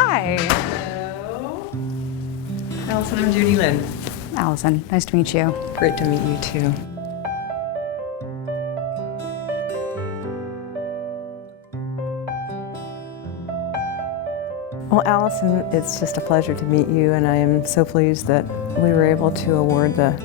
Hi. Hello. Allison, I'm Judy Lynn. Allison, nice to meet you. Great to meet you too. Well, Allison, it's just a pleasure to meet you, and I am so pleased that we were able to award the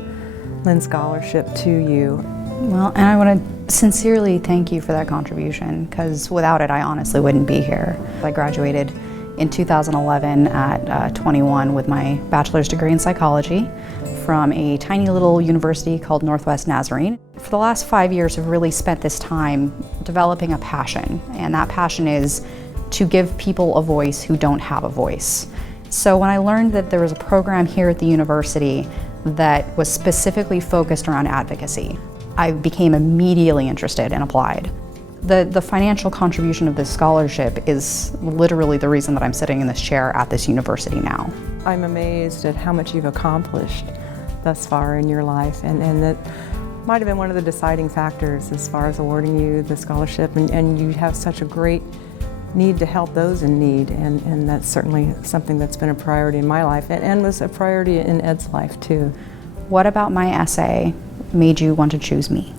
Lynn Scholarship to you. Well, and I want to sincerely thank you for that contribution, because without it, I honestly wouldn't be here. I graduated in 2011 at 21 with my bachelor's degree in psychology from a tiny little university called Northwest Nazarene. For the last 5 years, I've really spent this time developing a passion, and that passion is to give people a voice who don't have a voice. So when I learned that there was a program here at the university that was specifically focused around advocacy, I became immediately interested and applied. The financial contribution of this scholarship is literally the reason that I'm sitting in this chair at this university now. I'm amazed at how much you've accomplished thus far in your life, and that might have been one of the deciding factors as far as awarding you the scholarship, and you have such a great need to help those in need, and that's certainly something that's been a priority in my life and was a priority in Ed's life too. What about my essay made you want to choose me?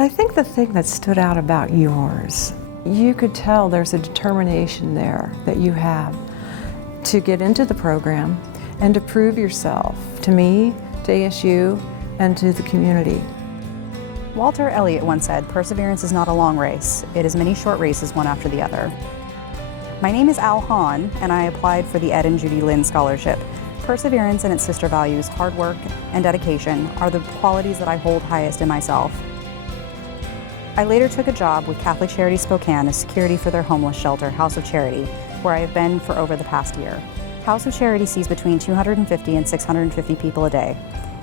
I think the thing that stood out about yours, you could tell there's a determination there that you have to get into the program and to prove yourself to me, to ASU, and to the community. Walter Elliott once said, "Perseverance is not a long race. It is many short races, one after the other." My name is Hawn, and I applied for the Ed and Judy Lynn Scholarship. Perseverance and its sister values, hard work and dedication, are the qualities that I hold highest in myself. I later took a job with Catholic Charities Spokane as security for their homeless shelter, House of Charity, where I have been for over the past year. House of Charity sees between 250 and 650 people a day.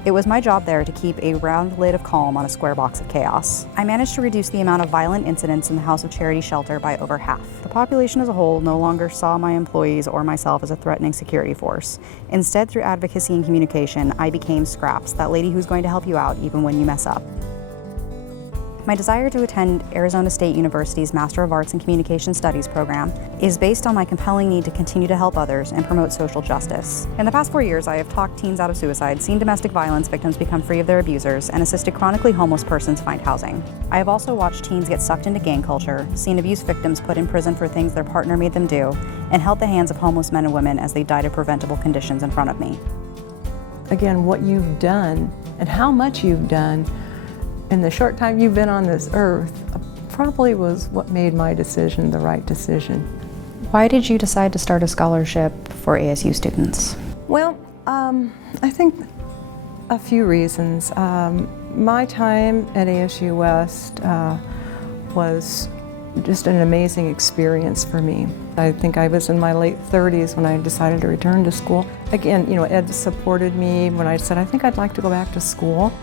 It was my job there to keep a round lid of calm on a square box of chaos. I managed to reduce the amount of violent incidents in the House of Charity shelter by over half. The population as a whole no longer saw my employees or myself as a threatening security force. Instead, through advocacy and communication, I became Scraps, that lady who's going to help you out even when you mess up. My desire to attend Arizona State University's Master of Arts in Communication Studies program is based on my compelling need to continue to help others and promote social justice. In the past 4 years, I have talked teens out of suicide, seen domestic violence victims become free of their abusers, and assisted chronically homeless persons find housing. I have also watched teens get sucked into gang culture, seen abuse victims put in prison for things their partner made them do, and held the hands of homeless men and women as they died of preventable conditions in front of me. Again, what you've done and how much you've done in the short time you've been on this earth probably was what made my decision the right decision. Why did you decide to start a scholarship for ASU students? Well, I think a few reasons. My time at ASU West was just an amazing experience for me. I think I was in my late 30s when I decided to return to school. Again, you know, Ed supported me when I said, I think I'd like to go back to school.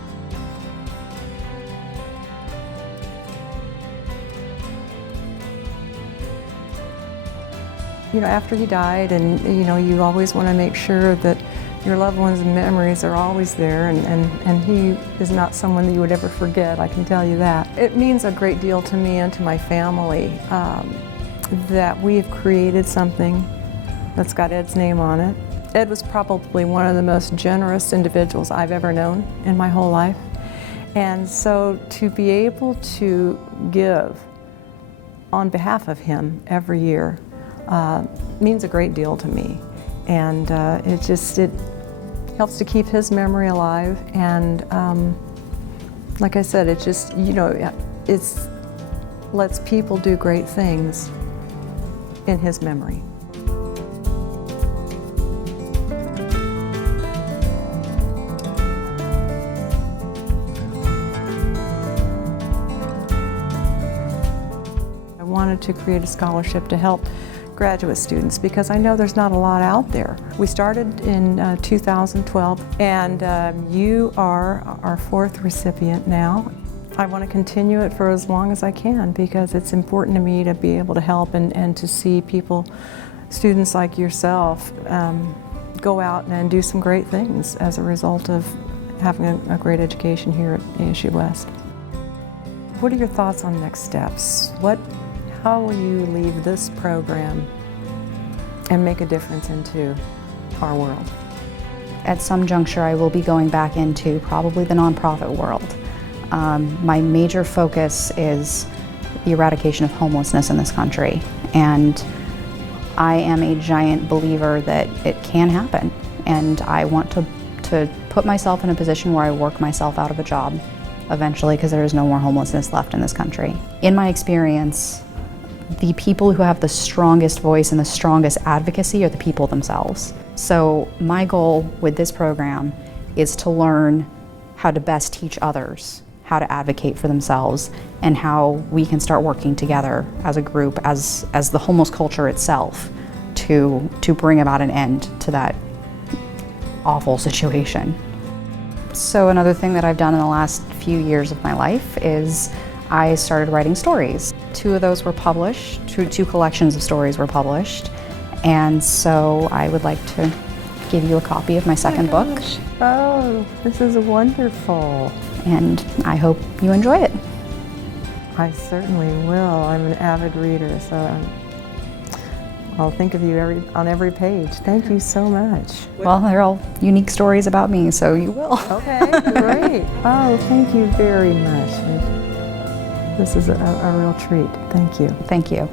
You know, after he died, and you know, you always want to make sure that your loved ones' memories are always there, and he is not someone that you would ever forget, I can tell you that. It means a great deal to me and to my family that we have created something that's got Ed's name on it. Ed was probably one of the most generous individuals I've ever known in my whole life, and so to be able to give on behalf of him every year means a great deal to me, and it helps to keep his memory alive, and like I said, it just, you know, it lets people do great things in his memory. I wanted to create a scholarship to help graduate students because I know there's not a lot out there. We started in 2012, and you are our fourth recipient now. I want to continue it for as long as I can because it's important to me to be able to help and to see people, students like yourself, go out and do some great things as a result of having a great education here at ASU West. What are your thoughts on next steps? How will you leave this program and make a difference into our world. At some juncture, I will be going back into probably the nonprofit world. My major focus is the eradication of homelessness in this country, and I am a giant believer that it can happen, and I want to put myself in a position where I work myself out of a job eventually, because there is no more homelessness left in this country. In my experience, the people who have the strongest voice and the strongest advocacy are the people themselves. So my goal with this program is to learn how to best teach others how to advocate for themselves, and how we can start working together as a group, as the homeless culture itself, to bring about an end to that awful situation. So another thing that I've done in the last few years of my life is I started writing stories. 2 of those were published, two collections of stories were published, and so I would like to give you a copy of my second book. Oh, this is wonderful. And I hope you enjoy it. I certainly will. I'm an avid reader, so I'll think of you on every page. Thank you so much. Well, they're all unique stories about me, so you will. Okay, great. Oh, thank you very much. This is a real treat. Thank you. Thank you.